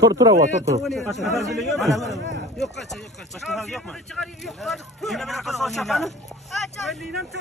Tur hava, tur. Başka tarz bile yok mu? Yok kaç. Başka tarz yok mu? Yok. Yine bir dakika sağ çakanı. Belliyle tur.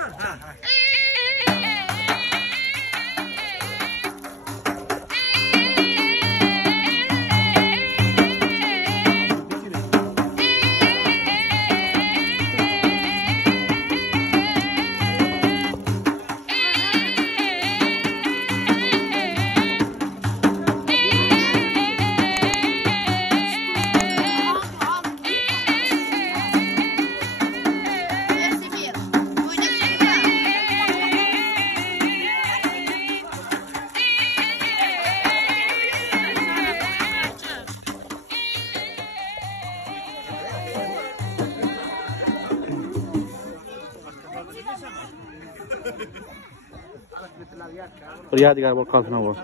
Bir yadigar bol kalsın bu.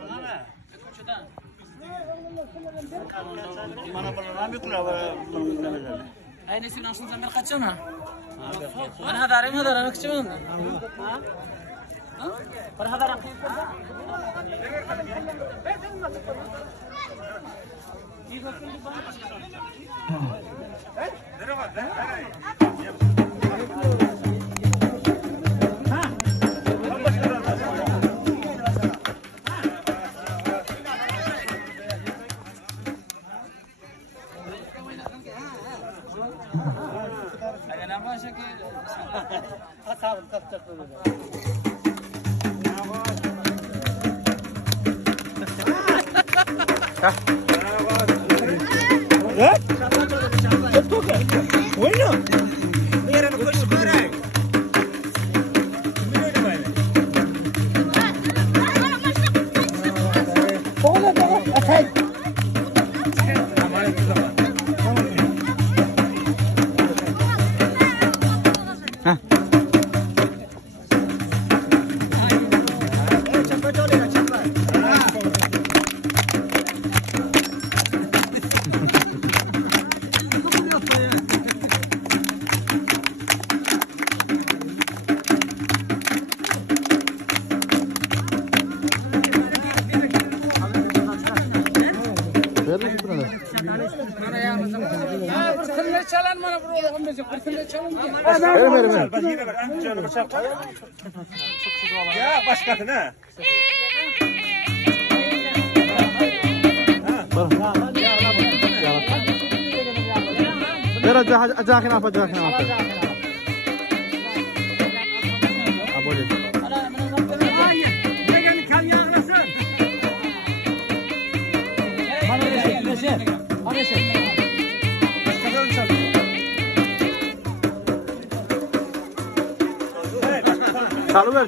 Aynı senin aslında zamir kaçına? Ben hadarım akşam. Ben hadarım. Ya başkasın ha. Ver acakin apa. Abone.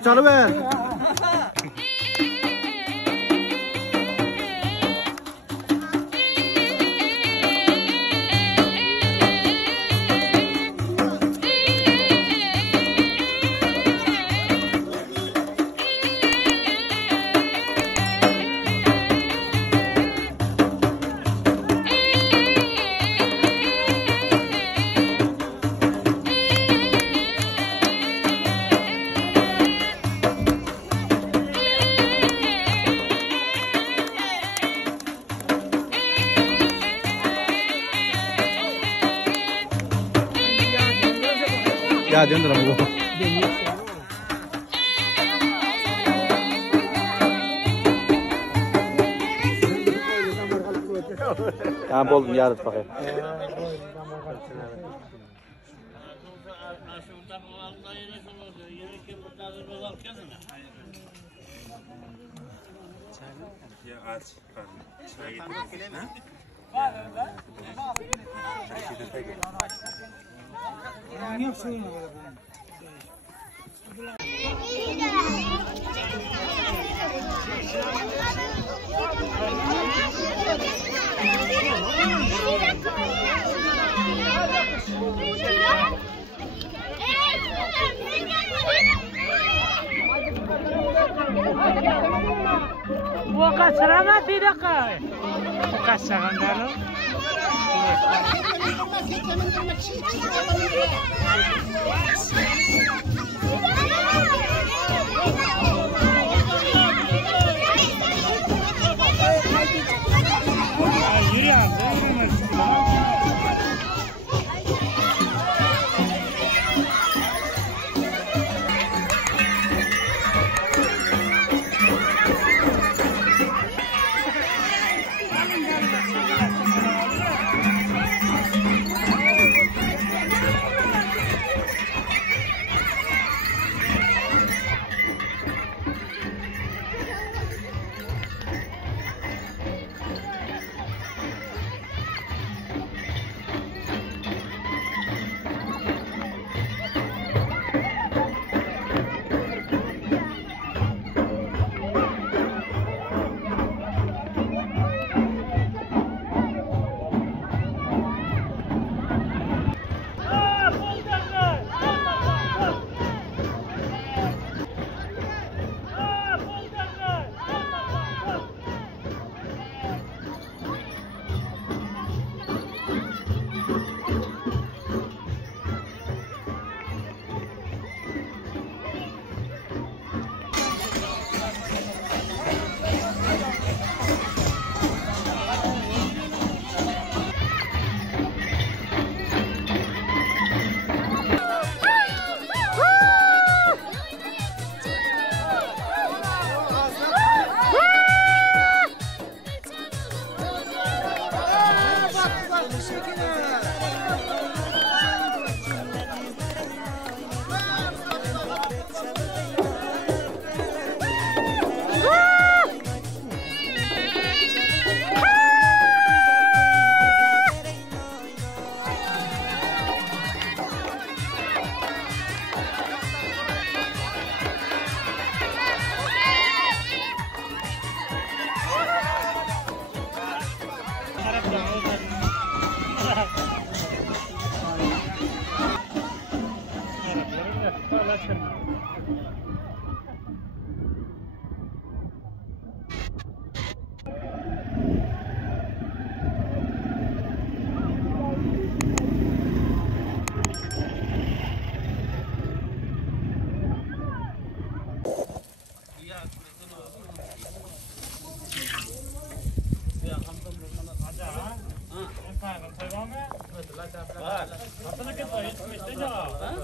Çalı ver. Ya döndür ama bu. Ya buldum yarın bakayım. Ya aç. Çay getir. Bukan selamat tidak kau? Bukan selamat dalam.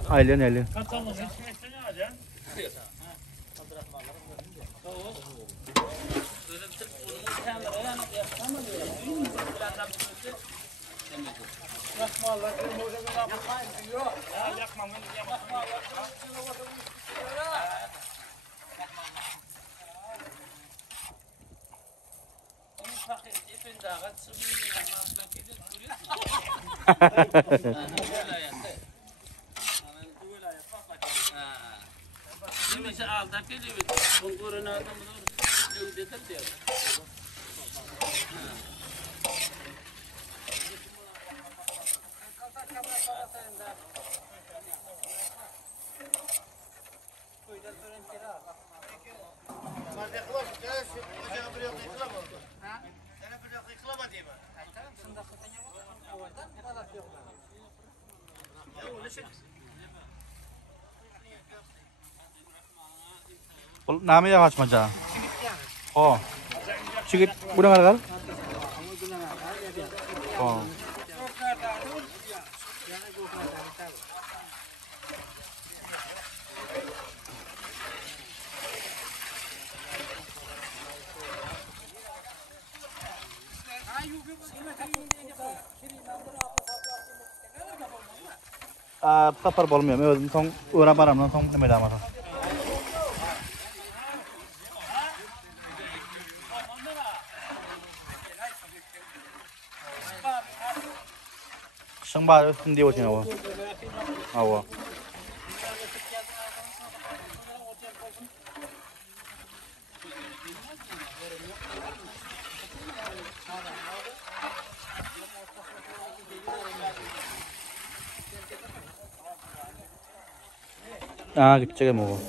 Aylen. Namanya kaçmaca. Oh. Sikit udah nggak? Oh. Tapar bolmuyor. Özüm son öğren paramdan son ne medama. Şangbar üstünde olsun hava. Hava. gidecek mi o?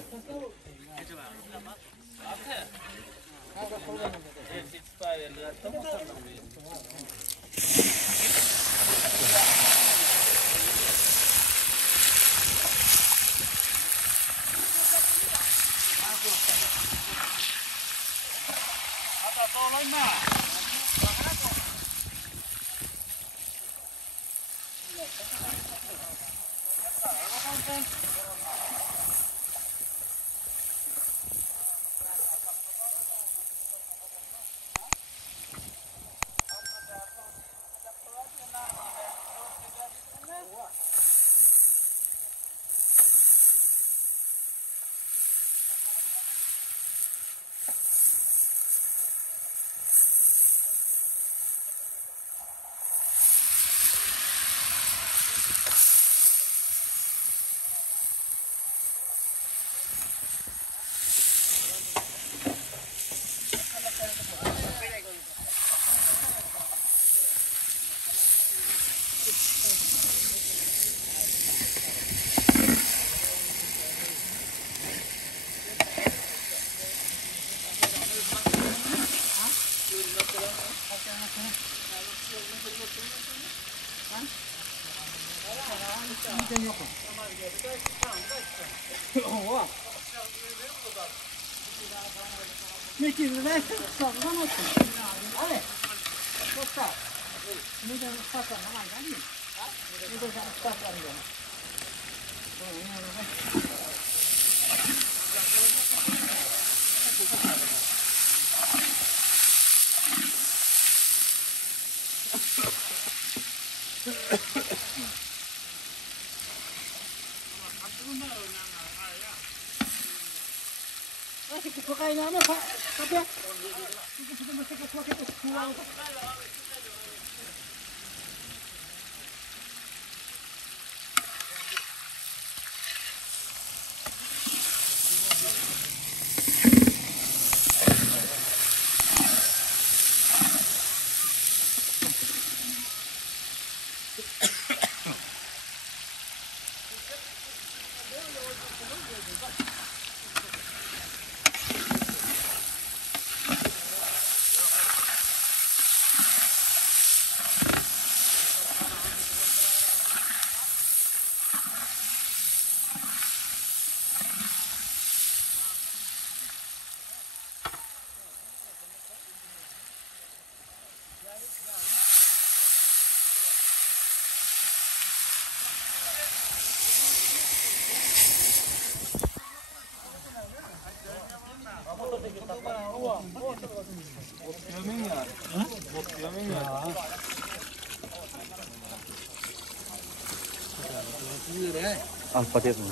Alfatet mi?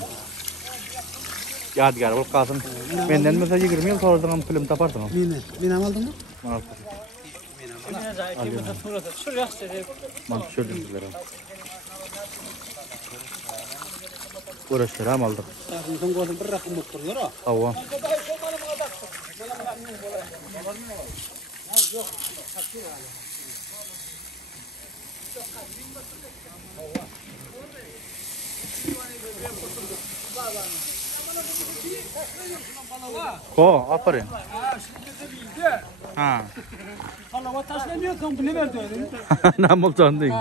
Yadigar bol Kasım. Menden mesela 20 yıl sonradan film taparsın. Men aldın mı? Bana alfatet. Ben düşürdüm sizlere. Uğraşları ham aldık. Sen gözün bir rakım oturuyor ha. Hava. Ko, aferin. Ha. Halava taşlamıyorsan bunu ver diyorum. Ne olacaksın değil.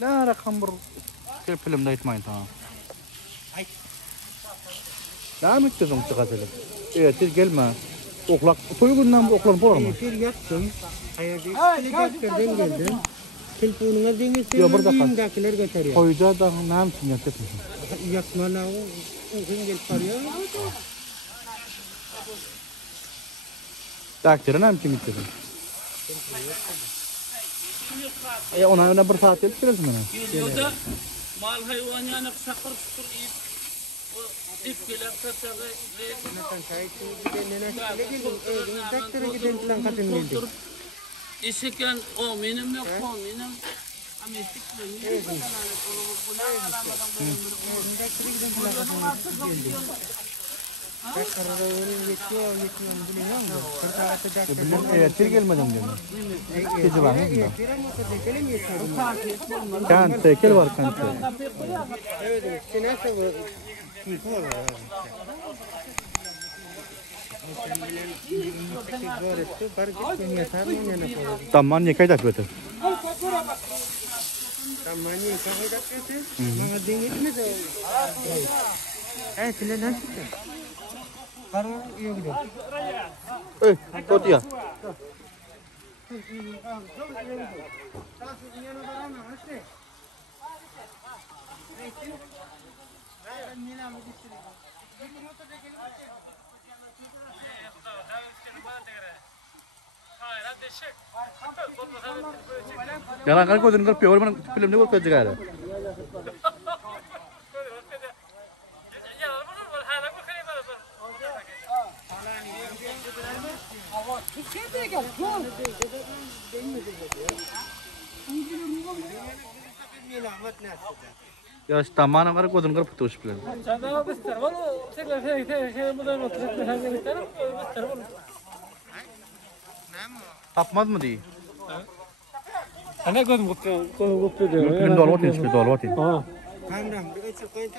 Ne rakam bir filmde aytmayın tamam. Ne mi istiyorsun çıkartalım? Evet, gelme. Oklak, toy günden oklanıp olur mu? Bir yaktım. Hayırdır geldim. Telefonuna dengesin. Ya burada kal. Yiyindakiler götürüyor. Toyda da ne yapsın ya tekmiş. Yakmana o. Uzun gelip arıyor. Takdiri ne yapsın istiyorsun? Ona bir saat gelip gelirsin bana. Yolda mal hayvan yanıp sakır sukur ip. O ip gelir tırtağı ve... Eşeken o benim yok o benim. Ama eşekle Evet, gelmedim diyorum. Gece var mı? Kante, kel var kante. Evet, sinasa bu. Tamam, ne kadar kötü? Tamani kafayı takıyorsun. Bana dengeli de. Şöyle nasıl? Karın yok da. Ey, tut ya. Yalan kan kodun kar pure mana film ni kok jaga ada. Ya taman kan kodun kar putus film. Tapmaz mı di? Ana kodum guptu diyor. Film dolmatin, film dolmatin. Ha. Kamram, bir açık koyayım.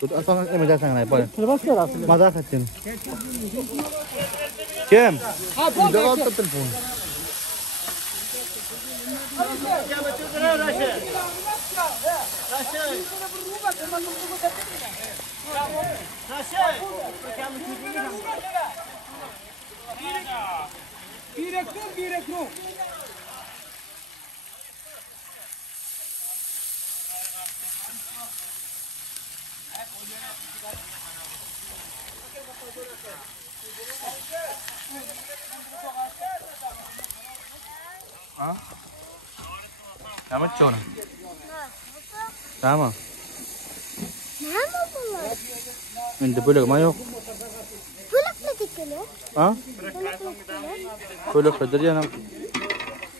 Tut asal emeja sana apa? Terus ke aslında. Mazak ettin. Kim? Jawab telepon. Direktur. Nama cona. Sama. Nama pula. Minta boleh ke mayo? Pulak na dikilo. Ha? Pulak na dikilo. Boleh kerja dia nak.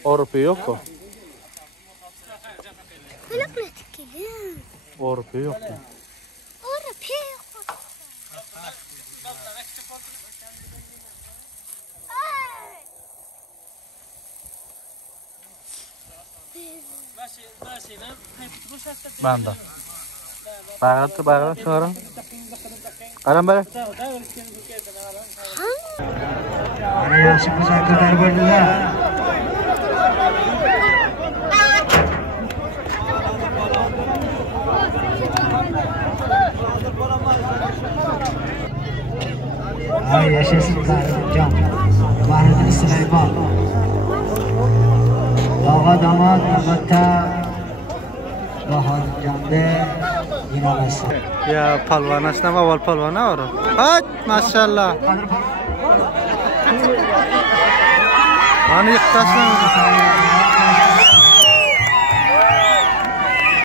Orpeo ko. Pulak na dikilo. Orpeo ko. Ora peko. Banda. Bagat sekarang. Karam bare. Araya sıkışan kadar gördüler. Ay yaşasınlar can. Bahri Süleyman. Dağa damat damatta Bahar Can'de inanası. Ya palvanas nama awal palwana orang. Hat, masyaallah. Ani ikhtasna.